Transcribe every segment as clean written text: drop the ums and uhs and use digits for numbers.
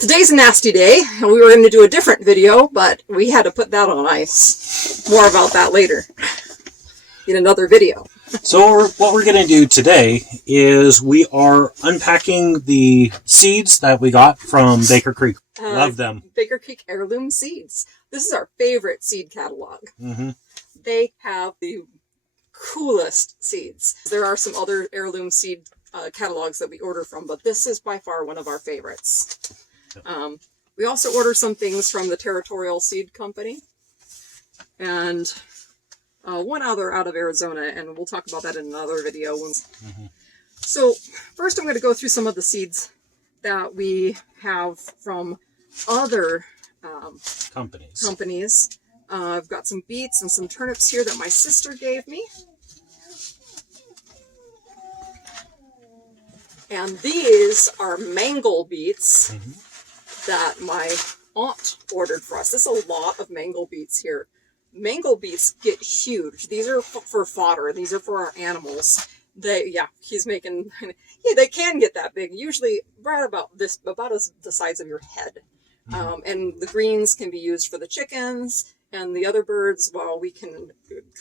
Today's a nasty day, and we were going to do a different video, but we had to put that on ice. More about that later in another video. So what we're going to do today is we are unpacking the seeds that we got from Baker Creek. Love them. Baker Creek Heirloom Seeds. This is our favorite seed catalog. Mm-hmm. They have the coolest seeds. There are some other heirloom seed catalogs that we order from, but this is by far one of our favorites. We also order some things from the Territorial Seed Company and one other out of Arizona, and we'll talk about that in another video. Mm-hmm. So first I'm going to go through some of the seeds that we have from other companies. I've got some beets and some turnips here that my sister gave me. And these are mango beets that my aunt ordered for us. There's a lot of mango beets here. Mango beets get huge. These are for fodder. These are for our animals. He's making, they can get that big. Usually right about the size of your head. And the greens can be used for the chickens and the other birds. Well, we can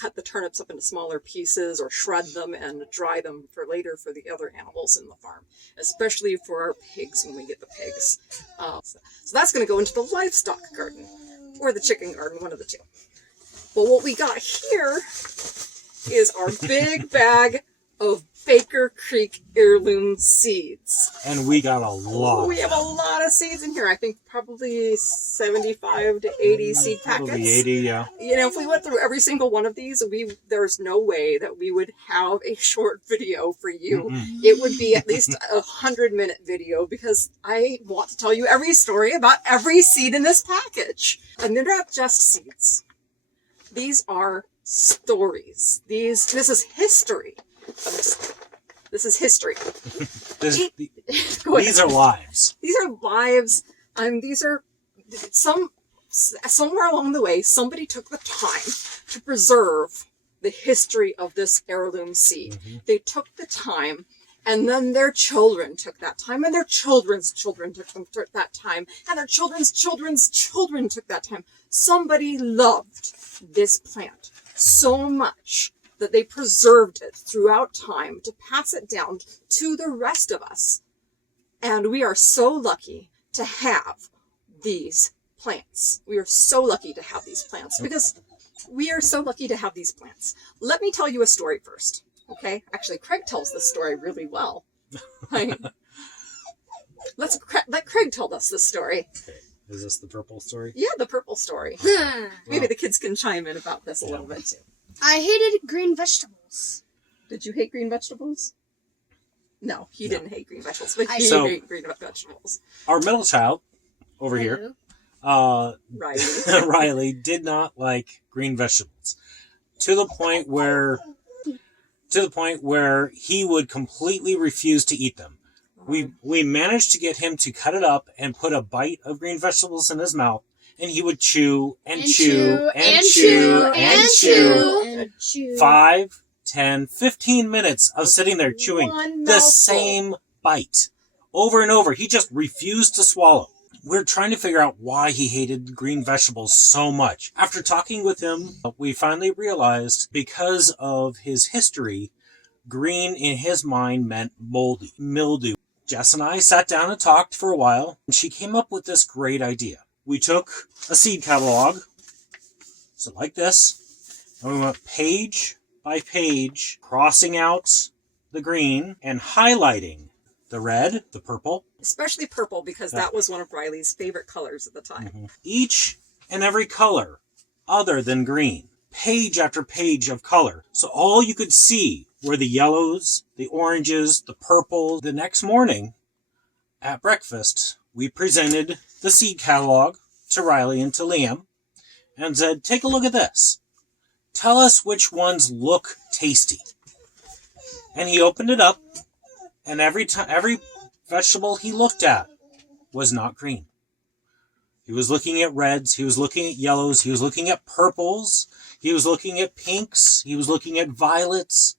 cut the turnips up into smaller pieces or shred them and dry them for later for the other animals in the farm, especially for our pigs when we get the pigs. So that's going to go into the livestock garden or the chicken garden, one of the two. But what we got here is our big bag of Baker Creek heirloom seeds. And we got a lot. We have a lot of seeds in here. I think probably 75 to 80 seed packets. Probably 80, yeah. You know, if we went through every single one of these, there's no way that we would have a short video for you. Mm-mm. It would be at least a 100-minute video because I want to tell you every story about every seed in this package. And they're not just seeds. These are stories. This is history. This is history. These are lives. These are lives. These are somewhere along the way, somebody took the time to preserve the history of this heirloom seed. Mm-hmm. They took the time, and then their children took that time, and their children's children took that time, and their children's children's children took that time. Somebody loved this plant so much that they preserved it throughout time to pass it down to the rest of us. And we are so lucky to have these plants. We are so lucky to have these plants because we are so lucky to have these plants. Let me tell you a story first, okay? Actually, Craig tells this story really well. Let Craig tell us this story. Okay. Is this the purple story? Yeah, the purple story. Maybe the kids can chime in about this a little bit too. I hated green vegetables. Did you hate green vegetables? No, he didn't hate green vegetables, but he hated green vegetables. Our middle child over here, Riley, did not like green vegetables to the point where he would completely refuse to eat them. We managed to get him to cut it up and put a bite of green vegetables in his mouth. And he would chew and chew and chew and chew. 5, 10, 15 minutes of sitting there chewing the same bite over and over. He just refused to swallow. We're trying to figure out why he hated green vegetables so much. After talking with him, we finally realized because of his history, green in his mind meant moldy, mildew. Jess and I sat down and talked for a while, and she came up with this great idea. We took a seed catalog, so like this, and we went page by page, crossing out the green and highlighting the red, the purple. Especially purple, because that was one of Riley's favorite colors at the time. Mm-hmm. Each and every color other than green. Page after page of color. So all you could see were the yellows, the oranges, the purple. The next morning at breakfast, we presented the seed catalog to Riley and to Liam and said, take a look at this. Tell us which ones look tasty. And he opened it up, and every vegetable he looked at was not green. He was looking at reds, he was looking at yellows, he was looking at purples, he was looking at pinks, he was looking at violets,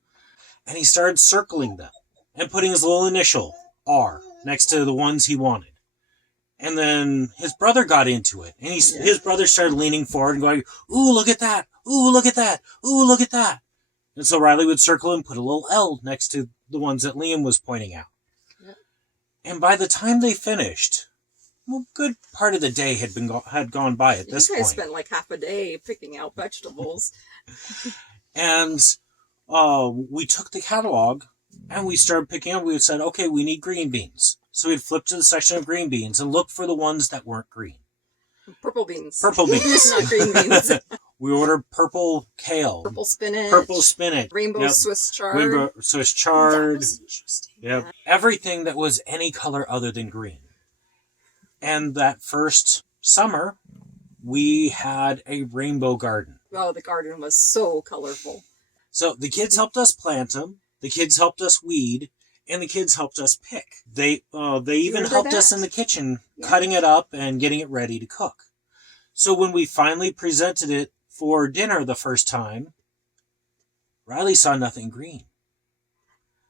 and he started circling them and putting his little initial, R, next to the ones he wanted. And then his brother got into it. And his brother started leaning forward and going, ooh, look at that. Ooh, look at that. Ooh, look at that. And so Riley would circle and put a little L next to the ones that Liam was pointing out. Yep. And by the time they finished, well, good part of the day had gone by at this point. You guys spent like half a day picking out vegetables. And we took the catalog and we started picking up. We said, okay, we need green beans. So we'd flip to the section of green beans and look for the ones that weren't green. Purple beans. Purple beans. Not green beans. We ordered purple kale. Purple spinach. Purple spinach. Rainbow Swiss chard. Rainbow Swiss chard. That was interesting. Yep. Everything that was any color other than green. And that first summer, we had a rainbow garden. Oh, the garden was so colorful. So the kids helped us plant them. The kids helped us weed. And the kids helped us pick. They even helped us in the kitchen, cutting it up and getting it ready to cook. So when we finally presented it for dinner the first time, Riley saw nothing green.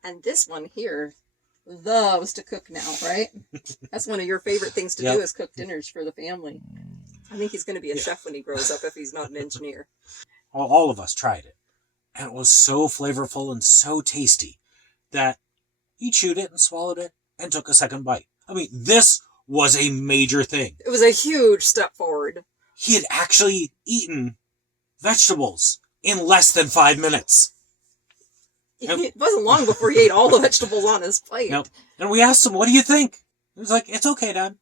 And this one here loves to cook now, right? That's one of your favorite things to do is cook dinners for the family. I think he's going to be a chef when he grows up if he's not an engineer. All of us tried it. And it was so flavorful and so tasty that he chewed it and swallowed it and took a second bite. I mean, this was a major thing. It was a huge step forward. He had actually eaten vegetables in less than 5 minutes. It wasn't long before he ate all the vegetables on his plate. Yep. And we asked him, what do you think? He was like, it's okay, Dad.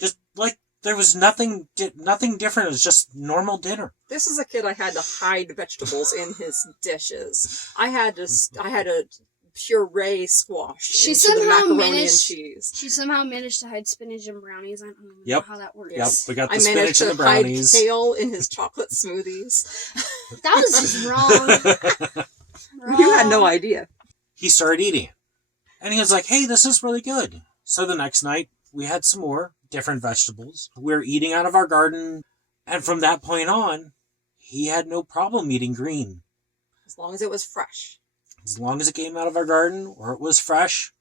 Just like there was nothing different. It was just normal dinner. This is a kid I had to hide vegetables in his dishes. I had to puree squash into the macaroni and cheese. She somehow managed to hide spinach and brownies. I don't know how that works. Yep, we got the spinach and the brownies. I managed to hide kale in his chocolate smoothies. That was just wrong. You had no idea. He started eating it. And he was like, hey, this is really good. So the next night, we had some more different vegetables. We were eating out of our garden. And from that point on, he had no problem eating green. As long as it was fresh. As long as it came out of our garden, or it was fresh,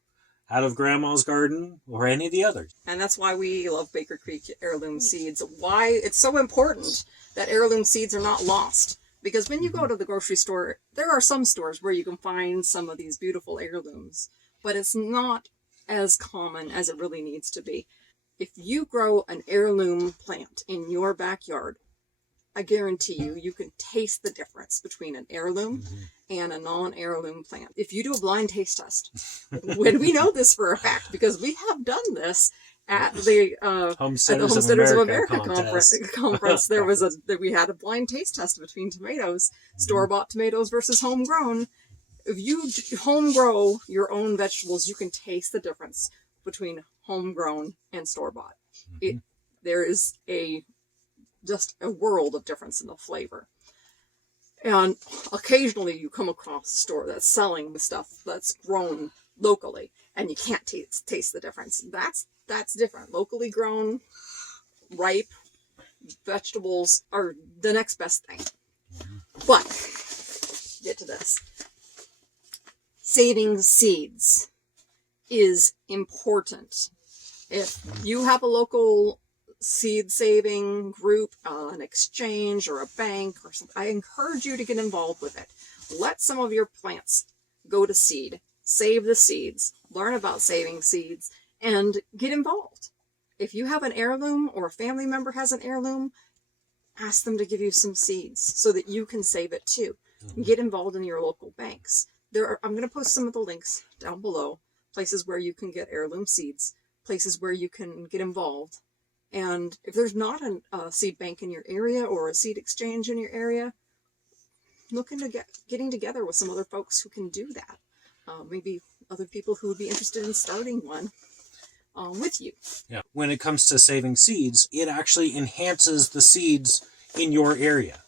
out of Grandma's garden, or any of the others. And that's why we love Baker Creek heirloom seeds. Why it's so important that heirloom seeds are not lost. Because when you go to the grocery store, there are some stores where you can find some of these beautiful heirlooms. But it's not as common as it really needs to be. If you grow an heirloom plant in your backyard, I guarantee you can taste the difference between an heirloom and a non-heirloom plant. If you do a blind taste test, when we know this for a fact, because we have done this at the Homesteaders of America conference, we had a blind taste test between tomatoes, store-bought tomatoes versus homegrown. If you home grow your own vegetables, you can taste the difference between homegrown and store-bought. There is just a world of difference in the flavor. And occasionally you come across a store that's selling the stuff that's grown locally and you can't taste the difference. That's different. Locally grown, ripe vegetables are the next best thing. But, get to this. Saving seeds is important. If you have a local seed saving group, an exchange or a bank or something, I encourage you to get involved with it. Let some of your plants go to seed, save the seeds, learn about saving seeds, and get involved. If you have an heirloom or a family member has an heirloom, ask them to give you some seeds so that you can save it too. Get involved in your local banks. I'm going to post some of the links down below, places where you can get heirloom seeds, places where you can get involved. And if there's not a seed bank in your area or a seed exchange in your area, look into getting together with some other folks who can do that. Maybe other people who would be interested in starting one with you. Yeah. When it comes to saving seeds, it actually enhances the seeds in your area.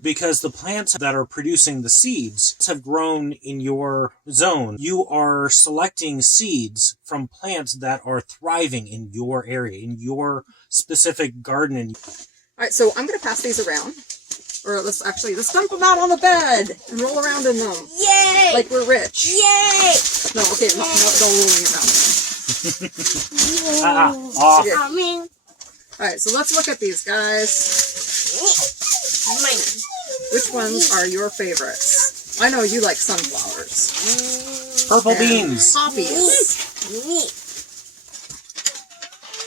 Because the plants that are producing the seeds have grown in your zone. You are selecting seeds from plants that are thriving in your area, in your specific garden. All right, so I'm going to pass these around. Or let's dump them out on the bed and roll around in them. Yay! Like we're rich. Yay! No, okay, no rolling around. Off. Okay. I mean, All right, so let's look at these guys. mine. Which ones are your favorites? I know you like sunflowers. Purple And beans. poppies.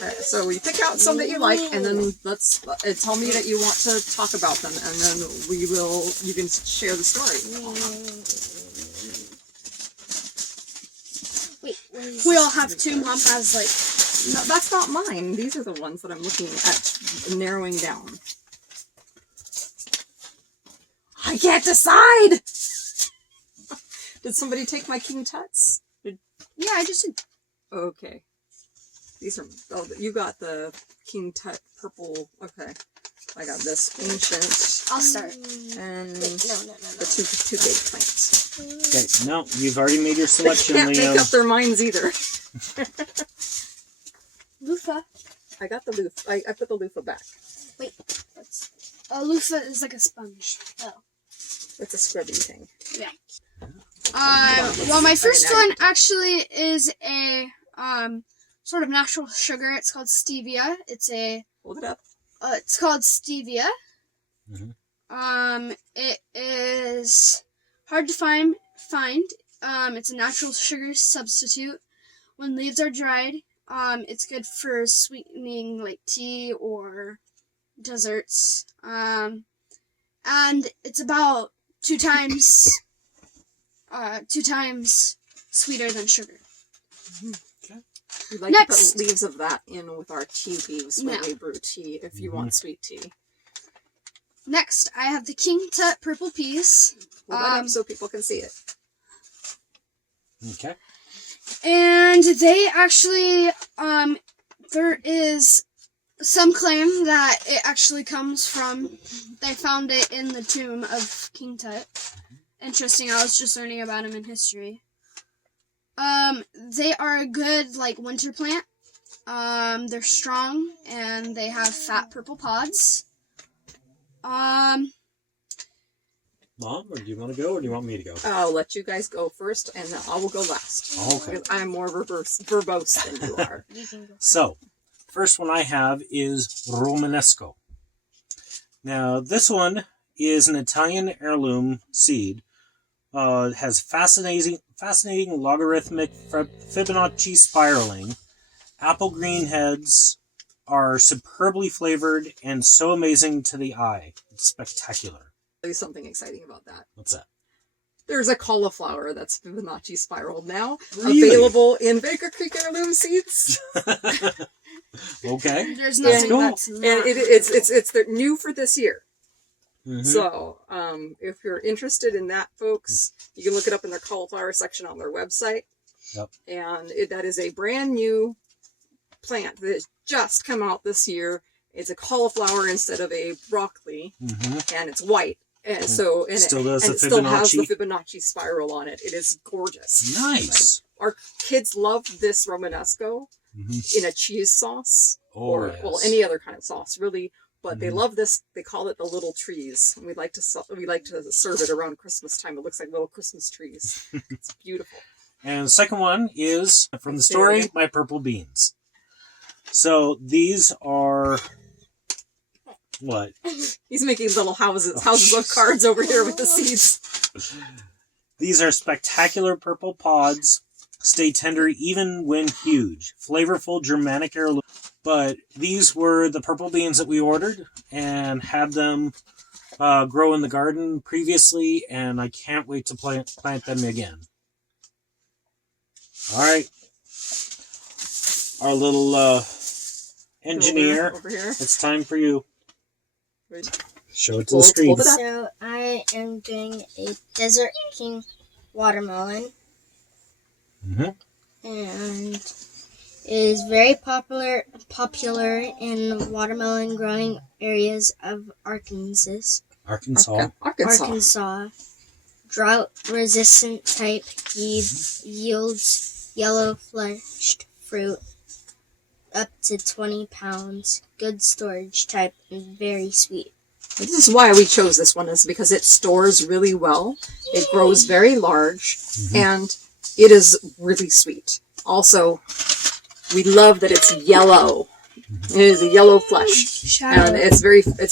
All right, so you pick out some that you like, and then let's tell me that you want to talk about them, and then you can share the story. Wait, we all have two. Mom has like. No, that's not mine. These are the ones that I'm looking at narrowing down. I can't decide! Did somebody take my King Tuts? Yeah, I just did. Okay. These are... Oh, you got the King Tut purple... Okay. I got this ancient... I'll start. And Wait, no. the two big plants. Okay, no, you've already made your selection, Can't Liam. make up their minds either. Loofah. I got the loofah. I put the loofah back. Wait, what's... loofah is like a sponge. Oh. It's a scrubby thing. Yeah. Well, my first one actually is a sort of natural sugar. It's called stevia. Hold it up. It's called stevia. Mm-hmm. It is hard to find. It's a natural sugar substitute. When leaves are dried, it's good for sweetening like tea or desserts. And it's about two times sweeter than sugar. Okay. We'd like Next. to put leaves of that in with our tea leaves when No. we brew tea, if you want sweet tea. Next, I have the King Tut purple peas. Hold that up so people can see it. Okay. And they actually, there is some claim that it actually comes from, they found it in the tomb of King Tut. Interesting, I was just learning about him in history. They are a good, like, winter plant. They're strong, and they have fat purple pods. Mom, or do you want to go, or do you want me to go? I'll let you guys go first, and then I will go last. Okay. Because I'm more verbose than you are. You can go. So, first one I have is Romanesco. Now, this one is an Italian heirloom seed. It has fascinating logarithmic Fibonacci spiraling. Apple green heads are superbly flavored and so amazing to the eye. It's spectacular. There's something exciting about that. What's that? There's a cauliflower that's Fibonacci spiraled now, Really? available in Baker Creek Heirloom Seeds. Okay. There's nothing cool. that's not. And it's new for this year. Mm-hmm. So, if you're interested in that, folks, you can look it up in their cauliflower section on their website. Yep. And that is a brand new plant that has just come out this year. It's a cauliflower instead of a broccoli, and it's white. And so, and Still it has still has the Fibonacci spiral on it. It is gorgeous. Nice. Our kids love this Romanesco in a cheese sauce, or yes. well, any other kind of sauce, really. But they love this. They call it the little trees. And we like to serve it around Christmas time. It looks like little Christmas trees. It's beautiful. And the second one is from the story, My Purple Beans. So these are what? He's making little houses of cards over here with the seeds. These are spectacular purple pods. Stay tender even when huge. Flavorful Germanic heirloom. But these were the purple beans that we ordered and had them grow in the garden previously, and I can't wait to plant them again. All right. Our little engineer, over here. it's time for you. Right. Show it to the screen. Hold it up. So I am doing a Desert King watermelon, and it is very popular in watermelon growing areas of Arkansas. Arkansas. Drought-resistant type yields yellow-fleshed fruit up to 20 pounds. Good storage type and very sweet. This is why we chose this one, is because it stores really well. It grows very large, and it is really sweet. Also, We love that it's yellow. It is a yellow flesh, and it's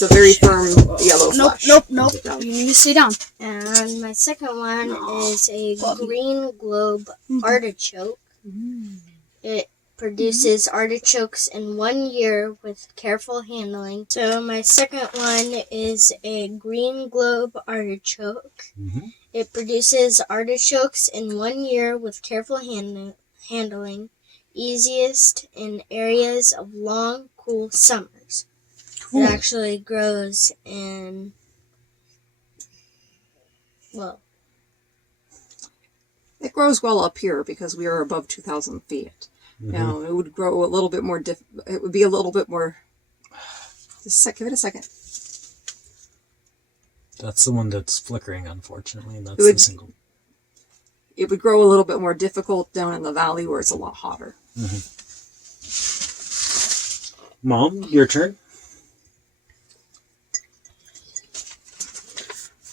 a very firm yellow flesh. Nope. You need to sit down. And my second one is a green globe artichoke. It produces artichokes in 1 year with careful handling. So my second one is a green globe artichoke. It produces artichokes in 1 year with careful handling. Easiest in areas of long, cool summers. It actually grows in, well, it grows well up here because we are above 2,000 feet. Now, it would grow a little bit more, it would be a little bit more, give it a second. That's the one that's flickering, unfortunately. That's the single. It would grow a little bit more difficult down in the valley where it's a lot hotter. Mom, your turn.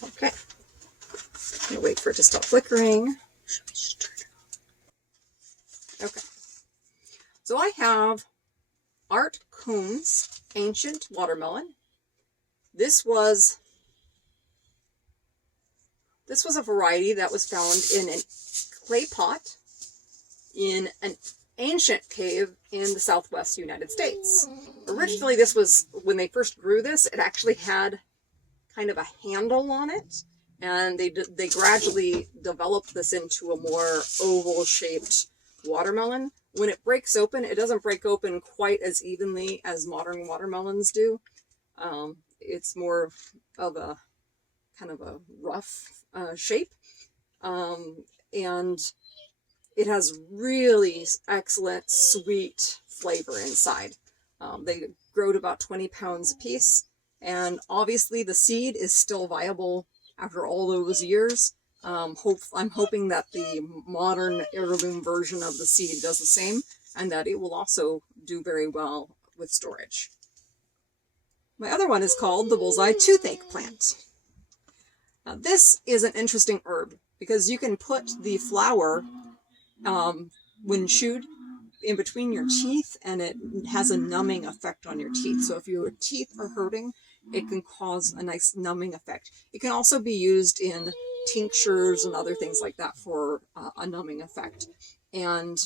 Okay. I'm going to wait for it to stop flickering. Okay. So I have Art Kuhn's Ancient Watermelon. This was a variety that was found in a clay pot in an ancient cave in the southwest United States. Originally, this was, when they first grew this, it actually had kind of a handle on it, and they gradually developed this into a more oval-shaped watermelon. When it breaks open, it doesn't break open quite as evenly as modern watermelons do. It's more of a kind of a rough shape, and it has really excellent sweet flavor inside. They grow to about 20 pounds a piece, and obviously the seed is still viable after all those years. I'm hoping that the modern heirloom version of the seed does the same, and that it will also do very well with storage. My other one is called the bullseye toothache plant. Now, this is an interesting herb because you can put the flower when chewed in between your teeth, and it has a numbing effect on your teeth. So if your teeth are hurting, it can cause a nice numbing effect. It can also be used in tinctures and other things like that for a numbing effect, and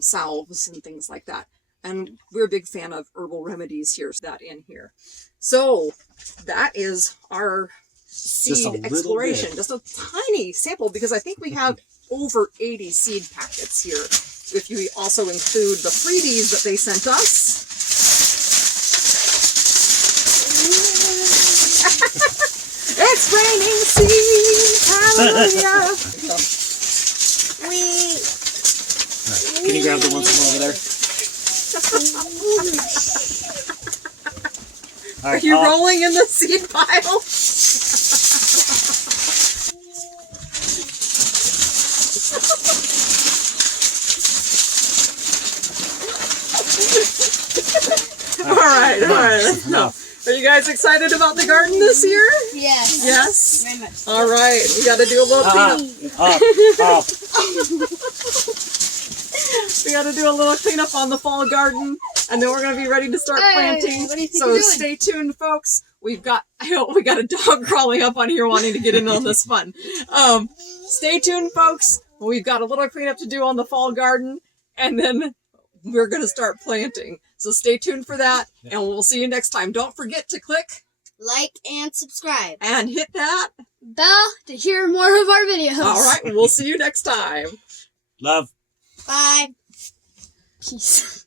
salves and things like that. And we're a big fan of herbal remedies here, so that in here. So that is our seed exploration. Just a tiny sample, because I think we have over 80 seed packets here, if you also include the freebies that they sent us. It's raining seeds! Hallelujah! Right. Can you grab the ones from over there? All right, Are you rolling in the seed pile? All right. Let's go. Are you guys excited about the garden this year? yes. Yes? Very much. All right. We got to do a little cleanup. We got to do a little cleanup on the fall garden, and then we're going to be ready to start planting. What do you think So you're doing? stay tuned, folks. We got a dog crawling up on here wanting to get in on this fun. Stay tuned, folks. We've got a little cleanup to do on the fall garden, and then we're going to start planting. So stay tuned for that, and we'll see you next time. Don't forget to click Like and subscribe. and hit that Bell to hear more of our videos. All right, we'll see you next time. Love. Bye. Peace.